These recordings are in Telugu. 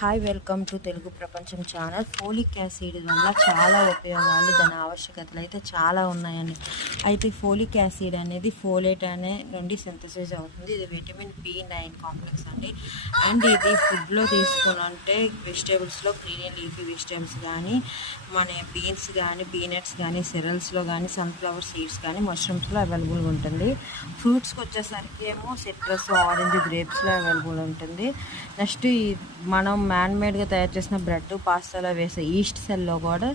హాయ్ వెల్కమ్ టు తెలుగు ప్రపంచం ఛానల్. ఫోలిక్ యాసిడ్ వల్ల చాలా ఉపయోగాలు, దాని ఆవశ్యకతలు అయితే చాలా ఉన్నాయండి. అయితే ఫోలిక్ యాసిడ్ అనేది ఫోలేట్ అనే నుండి సింథసిస్ అవుతుంది. ఇది విటమిన్ B9 కాంప్లెక్స్ అండి. అండ్ ఇది ఫుడ్లో తీసుకున్నంటే వెజిటేబుల్స్లో గ్రీన్ లీఫీ వెజిటేబుల్స్ కానీ, మన బీన్స్ కానీ, పీనట్స్ కానీ, సిరల్స్లో కానీ, సన్ఫ్లవర్ సీడ్స్ కానీ, మష్రూమ్స్లో అవైలబుల్గా ఉంటుంది. ఫ్రూట్స్కి వచ్చేసరికి ఏమో సిట్రస్, ఆరెంజ్, గ్రేప్స్లో అవైలబుల్ ఉంటుంది. నెక్స్ట్ మనం మ్యాన్మేడ్గా తయారు చేసిన బ్రెడ్, పాస్తాలో వేసే ఈస్ట్ సెల్లో కూడా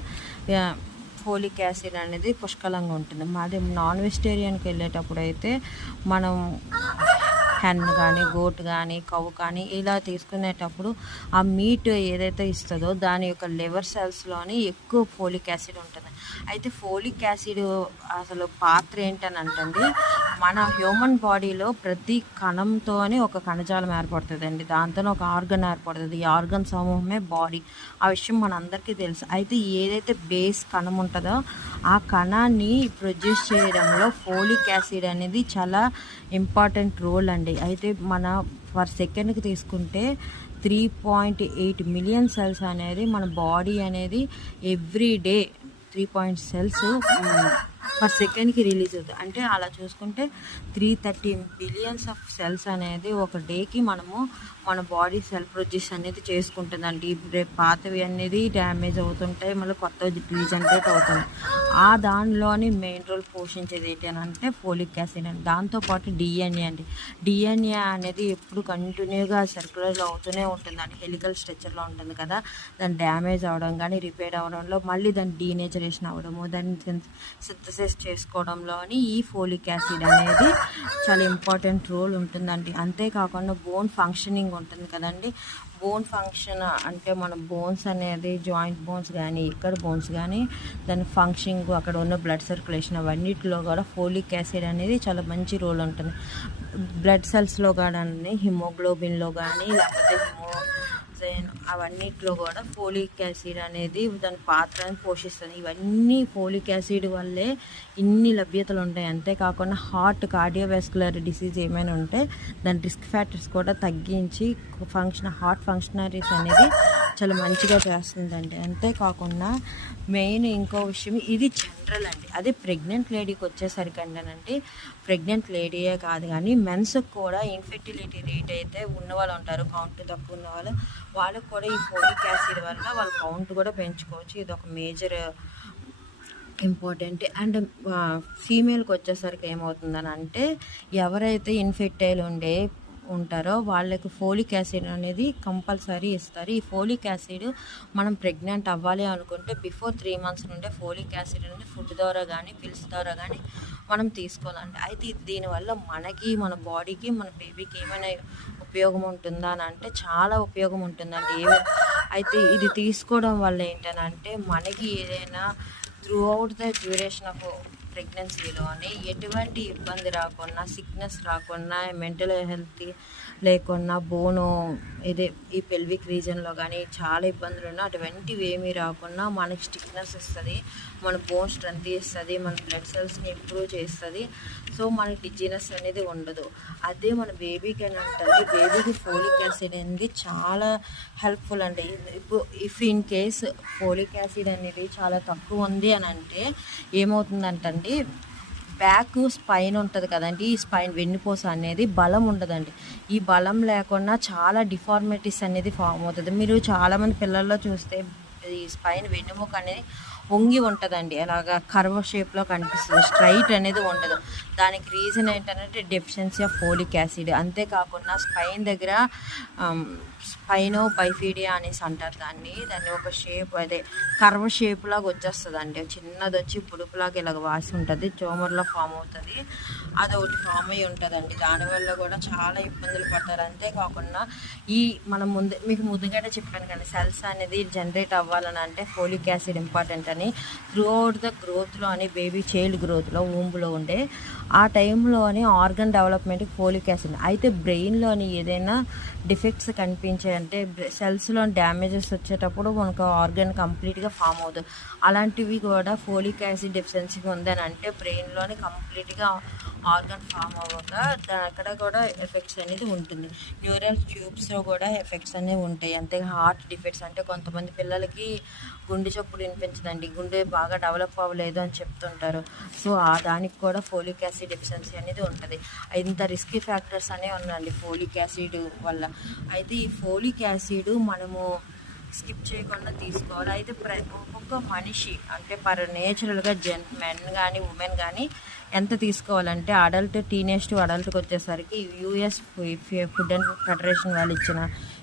ఫోలిక్ యాసిడ్ అనేది పుష్కలంగా ఉంటుంది. మాది నాన్ వెజిటేరియన్కి వెళ్ళేటప్పుడు అయితే మనం హెన్ కానీ, గోట్ కానీ, కవ్వు కానీ ఇలా తీసుకునేటప్పుడు ఆ మీట్ ఏదైతే ఇస్తుందో దాని యొక్క లివర్ సెల్స్లోని ఎక్కువ ఫోలిక్ యాసిడ్ ఉంటుంది. అయితే ఫోలిక్ యాసిడ్ అసలు పాత్ర ఏంటని అంటే, మన హ్యూమన్ బాడీలో ప్రతి కణంతో ఒక కణజాలం ఏర్పడుతుందండి. దాంతో ఒక ఆర్గన్ ఏర్పడుతుంది. ఈ ఆర్గన్ సమూహమే బాడీ. ఆ విషయం మనందరికీ తెలుసు. అయితే ఏదైతే బేస్ కణం ఉంటుందో ఆ కణాన్ని ప్రొడ్యూస్ చేయడంలో ఫోలిక్ యాసిడ్ అనేది చాలా ఇంపార్టెంట్ రోల్ అండి. అయితే మన పర్ సెకండ్కి తీసుకుంటే 3.8 మిలియన్ సెల్స్ అనేది మన బాడీ అనేది ఎవ్రీ డే 3 సెల్స్ పర్ సెకండ్కి రిలీజ్ అవుతుంది. అంటే అలా చూసుకుంటే 330 బిలియన్స్ ఆఫ్ సెల్స్ అనేది ఒక డేకి మనము మన బాడీ సెల్ ప్రొడ్యూస్ అనేది చేసుకుంటుందండి. పాతవి అనేది డ్యామేజ్ అవుతుంటాయి, మళ్ళీ కొత్తవి రీజనరేట్ అవుతుంది. ఆ దానిలోని మెయిన్ రోల్ పోషించేది ఏంటి అని అంటే ఫోలిక్ యాసిడ్ అండి. దాంతోపాటు డిఎన్ఏ అండి. డిఎన్ఏ అనేది ఎప్పుడు కంటిన్యూగా సర్క్యులర్ అవుతూనే ఉంటుందండి. హెలికల్ స్ట్రక్చర్లో ఉంటుంది కదా, దాన్ని డ్యామేజ్ అవ్వడం కానీ, రిపేర్ అవ్వడంలో, మళ్ళీ దాన్ని డీనేచరేషన్ అవ్వడము, దాన్ని సింథసిస్ చేసుకోవడంలోని ఈ ఫోలిక్ యాసిడ్ అనేది చాలా ఇంపార్టెంట్ రోల్ ఉంటుందండి. అంతేకాకుండా బోన్ ఫంక్షనింగ్ ఉంటుంది కదండి. బోన్ ఫంక్షన్ అంటే మన బోన్స్ అనేది జాయింట్ బోన్స్ కానీ, ఇక్కడ బోన్స్ కానీ, దాని ఫంక్షనింగ్, అక్కడ ఉన్న బ్లడ్ సర్క్యులేషన్ అవన్నిటిలో కూడా ఫోలిక్ యాసిడ్ అనేది చాలా మంచి రోల్ ఉంటుంది. బ్లడ్ సెల్స్లో కానీ, హిమోగ్లోబిన్లో కానీ, లేకపోతే అవన్నిటిలో కూడా ఫోలిక్ యాసిడ్ అనేది దాని పాత్రని పోషిస్తుంది. ఇవన్నీ ఫోలిక్ యాసిడ్ వల్లే ఇన్ని లభ్యతలు ఉంటాయి. అంతేకాకుండా కార్డియోవాస్కులర్ డిసీజ్ ఏమైనా ఉంటే దాని రిస్క్ ఫ్యాక్టర్స్ కూడా తగ్గించి హార్ట్ ఫంక్షనరీస్ అనేది చాలా మంచిగా చేస్తుందండి. అంతేకాకుండా మెయిన్ ఇంకో విషయం, ఇది జనరల్ అండి. అదే ప్రెగ్నెంట్ లేడీకి వచ్చేసరికి అంటే ప్రెగ్నెంట్ లేడీయే కాదు కానీ మెన్స్కి కూడా ఇన్ఫెర్టిలిటీ రేట్ అయితే ఉన్నవాళ్ళు ఉంటారు, కౌంట్ తక్కువ ఉన్న వాళ్ళకి కూడా ఈ ఫోలిక్ యాసిడ్ వల్ల వాళ్ళ కౌంట్ కూడా పెంచుకోవచ్చు. ఇది ఒక మేజర్ ఇంపార్టెంట్. అండ్ ఫీమేల్కి వచ్చేసరికి ఏమవుతుందని అంటే, ఎవరైతే ఇన్ఫెర్టైల్ ఉంటారో వాళ్ళకి ఫోలిక్ యాసిడ్ అనేది కంపల్సరీ ఇస్తారు. ఈ ఫోలిక్ యాసిడ్ మనం ప్రెగ్నెంట్ అవ్వాలి అనుకుంటే బిఫోర్ 3 మంత్స్ నుండే ఫోలిక్ యాసిడ్ అనేది ఫుడ్ ద్వారా కానీ, పిల్స్ ద్వారా కానీ మనం తీసుకోవాలండి. అయితే దీనివల్ల మనకి, మన బాడీకి, మన బేబీకి ఏమైనా ఉపయోగం ఉంటుందా అని అంటే చాలా ఉపయోగం ఉంటుందండి. అయితే ఇది తీసుకోవడం వల్ల ఏంటనంటే మనకి ఏదైనా throughout the duration of ప్రెగ్నెన్సీలోని ఎటువంటి ఇబ్బంది రాకుండా, సిక్నెస్ రాకుండా, మెంటల్ హెల్త్ లేకుండా, బోను ఈ పెల్విక్ రీజన్లో కానీ చాలా ఇబ్బందులు ఉన్నాయి. అటువంటివి ఏమీ రాకుండా మనకి స్టిక్నెస్ ఇస్తుంది, మన బోన్ స్ట్రెంత్ ఇస్తుంది, మన బ్లడ్ సెల్స్ని ఇంప్రూవ్ చేస్తుంది. సో మనకి డిజీనెస్ అనేది ఉండదు. అదే మన బేబీకి అని అంటే బేబీకి ఫోలిక్ యాసిడ్ అనేది చాలా హెల్ప్ఫుల్ అండి. ఇప్పుడు ఇన్ కేస్ ఫోలిక్ యాసిడ్ అనేది చాలా తక్కువ ఉంది అని అంటే ఏమవుతుందంటే, బ్యాక్ స్పైన్ ఉంటుంది కదండి, ఈ స్పైన్ వెన్నుపూస అనేది బలం ఉండదండి. ఈ బలం లేకుండా చాలా డిఫార్మిటీస్ అనేది ఫామ్ అవుతుంది. మీరు చాలామంది పిల్లల్లో చూస్తే ఈ స్పైన్ వెన్నుముక అనేది వంగి ఉంటుందండి, అలాగా కర్వ్ షేప్లో కనిపిస్తుంది, స్ట్రైట్ అనేది ఉండదు. దానికి రీజన్ ఏంటంటే డెఫిషియన్సీ ఆఫ్ ఫోలిక్ యాసిడ్. అంతేకాకుండా స్పైన్ దగ్గర స్పైనో బైఫీడియా అనేసి అంటారు దాన్ని ఒక షేప్, అదే కర్వ్ షేప్ లాగా వచ్చేస్తుందండి. చిన్నది వచ్చి పుడుపులాగా ఇలాగ వాసి ఉంటుంది, ట్యూమర్లో ఫామ్ అవుతుంది. అదొకటి ఫామ్ అయ్యి ఉంటుందండి. దానివల్ల కూడా చాలా ఇబ్బందులు పడతారు. అంతేకాకుండా మనం మీకు ముందుగానే చెప్పాను కానీ, సెల్స్ అనేది జనరేట్ అవ్వాలని అంటే ఫోలిక్ యాసిడ్ ఇంపార్టెంట్ అని. త్రూ అవుట్ ద గ్రోత్లో అని, బేబీ చైల్డ్ గ్రోత్లో, ఊంబులో ఉండే ఆ టైంలోని ఆర్గన్ డెవలప్మెంట్కి ఫోలిక్ యాసిడ్. అయితే బ్రెయిన్లోని ఏదైనా డిఫెక్ట్స్ కనిపించాయి అంటే సెల్స్లో డ్యామేజెస్ వచ్చేటప్పుడు మనకు ఆర్గన్ కంప్లీట్గా ఫామ్ అవుతుంది. అలాంటివి కూడా ఫోలిక్ యాసిడ్ డెఫిషియన్సీ ఉందని అంటే బ్రెయిన్లోని కంప్లీట్గా ఆర్గన్ ఫామ్ అవ్వక అక్కడ కూడా ఎఫెక్ట్స్ అనేది ఉంటుంది. న్యూరల్ ట్యూబ్స్లో కూడా ఎఫెక్ట్స్ అనేవి ఉంటాయి. అంతే హార్ట్ డిఫెక్ట్స్ అంటే కొంతమంది పిల్లలకి గుండె చప్పుడు వినిపించదండి, గుండె బాగా డెవలప్ అవ్వలేదు అని చెప్తుంటారు. సో దానికి కూడా ఫోలిక్ యాసిడ్ డెఫిషియన్సీ అనేది ఉంటుంది. ఇంత రిస్కీ ఫ్యాక్టర్స్ అనేవి ఉన్నాయండి ఫోలిక్ యాసిడ్ వల్ల. అయితే ఈ ఫోలిక్ యాసిడ్ మనము స్కిప్ చేయకుండా తీసుకోవాలి. అయితే ఒక్కొక్క మనిషి అంటే నేచురల్గా మెన్ కానీ ఉమెన్ కానీ ఎంత తీసుకోవాలంటే అడల్ట్ టీనేజ్ టు అడల్ట్కి వచ్చేసరికి యూఎస్ ఫుడ్ అండ్ ఫెడరేషన్ వాళ్ళు ఇచ్చిన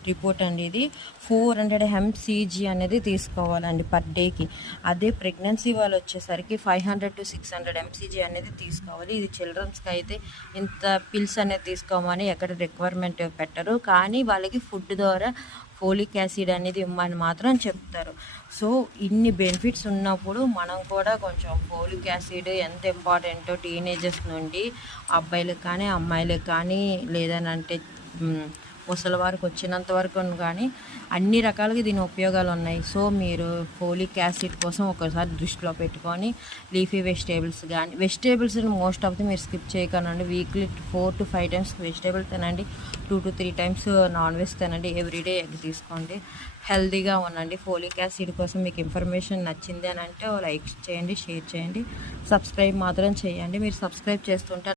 రిపోర్ట్ అండి ఇది 400 mcg అనేది తీసుకోవాలండి పర్ డేకి. అదే ప్రెగ్నెన్సీ వాళ్ళు వచ్చేసరికి 500 to 600 mcg అనేది తీసుకోవాలి. ఇది చిల్డ్రన్స్కి అయితే ఇంత పిల్స్ అనేది తీసుకోమని ఎక్కడ రిక్వైర్మెంట్ పెట్టరు, కానీ వాళ్ళకి ఫుడ్ ద్వారా ఫోలిక్ యాసిడ్ అనేది ఇమ్మని మాత్రం చెప్తారు. సో ఇన్ని బెనిఫిట్స్ ఉన్నప్పుడు మనం కూడా కొంచెం ఫోలిక్ యాసిడ్ ఎంత ఇంపార్టెంటో టీనేజర్స్ నుండి అబ్బాయిలకు కానీ అమ్మాయిలకు కానీ లేదనంటే ముసలివారికి వచ్చినంత వరకు కానీ అన్ని రకాలుగా దీని ఉపయోగాలు ఉన్నాయి. సో మీరు ఫోలిక్ యాసిడ్ కోసం ఒకసారి దృష్టిలో పెట్టుకొని leafy vegetables most of the మీరు స్కిప్ చేయకండి. వీక్లీ 4 to 5 times వెజిటేబుల్ తినండి, 2 to 3 times నాన్ వెజ్ తినండి, ఎవ్రీడే ఎగ్ తీసుకోండి, హెల్తీగా ఉండండి. ఫోలిక్ యాసిడ్ కోసం మీకు ఇన్ఫర్మేషన్ నచ్చింది అని అంటే లైక్ చేయండి, షేర్ చేయండి, సబ్స్క్రైబ్ మాత్రం చేయండి. మీరు సబ్స్క్రైబ్ చేస్తుంటే